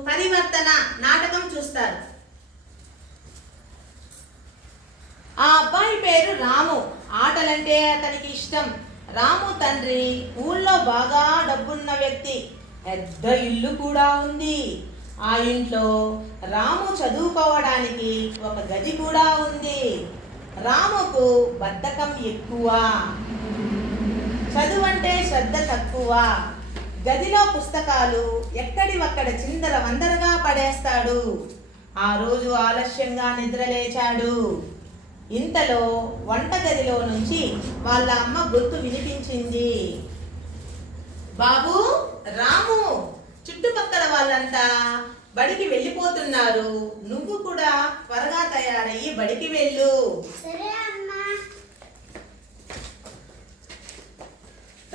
పరివర్తన నాటకం చూస్తారు. ఆ అబ్బాయి పేరు రాము. ఆటలంటే అతనికి ఇష్టం. రాము తండ్రి ఊళ్ళో బాగా డబ్బున్న వ్యక్తి. పెద్ద ఇల్లు కూడా ఉంది. ఆ ఇంట్లో రాము చదువుకోవడానికి ఒక గది కూడా ఉంది. రాముకు బద్ధకం ఎక్కువ. చదువంటే శ్రద్ధ తక్కువ. గదిలో పుస్తకాలు ఎక్కడివక్కడ చిందర వందరగా పడేస్తాడు. ఆ రోజు ఆలస్యంగా నిద్రలేచాడు. ఇంతలో వంటగదిలో నుంచి వాళ్ళ అమ్మ గొంతు వినిపించింది. బాబు రాము చుట్టుపక్కల వాళ్ళంతా బడికి వెళ్ళిపోతున్నారు. నువ్వు కూడా త్వరగా తయారయ్యి బడికి వెళ్ళు సరే అమ్మా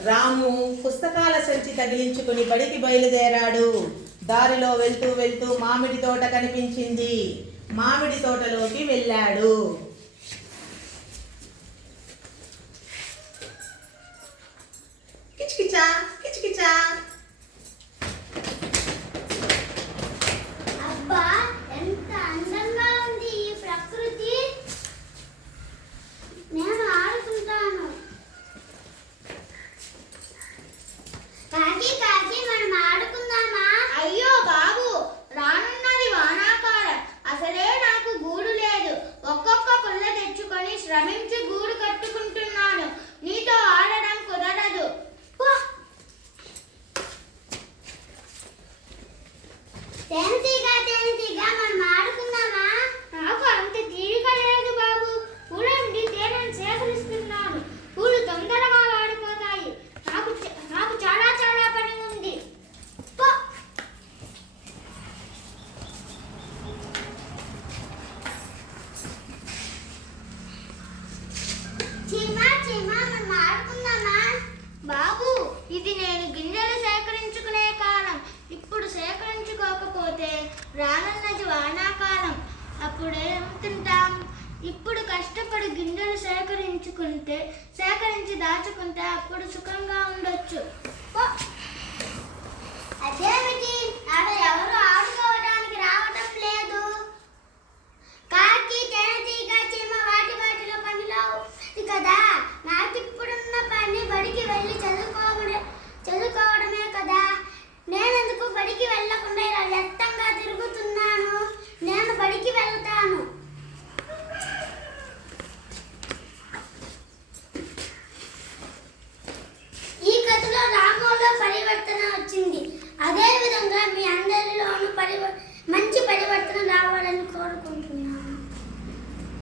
రాము పుస్తకాల సంచి తగిలించుకుని బడికి బయలుదేరాడు. దారిలో వెళ్తూ వెళ్తూ మామిడి తోట కనిపించింది. మామిడి తోటలోకి వెళ్ళాడు. కిచకిచా కిచకిచా తేనెటీగ తేనెటీగ మనం ఆడుకుందామా? నాకు అంత తీరిక లేదు బాబు. పూల నుండి తేనెను సేకరిస్తున్నాను. పూలు తొందరగా వాడిపోతాయి నాకు నాకు చాలా చాలా పని ఉంది. చీమ చీమ మనం ఆడుకుందామా? బాబు ఇది నేను గింజలు ఒకడు గింజలు సేకరించుకుంటే సేకరించి దాచుకుంటే అప్పుడు సుఖంగా ఉండొచ్చు.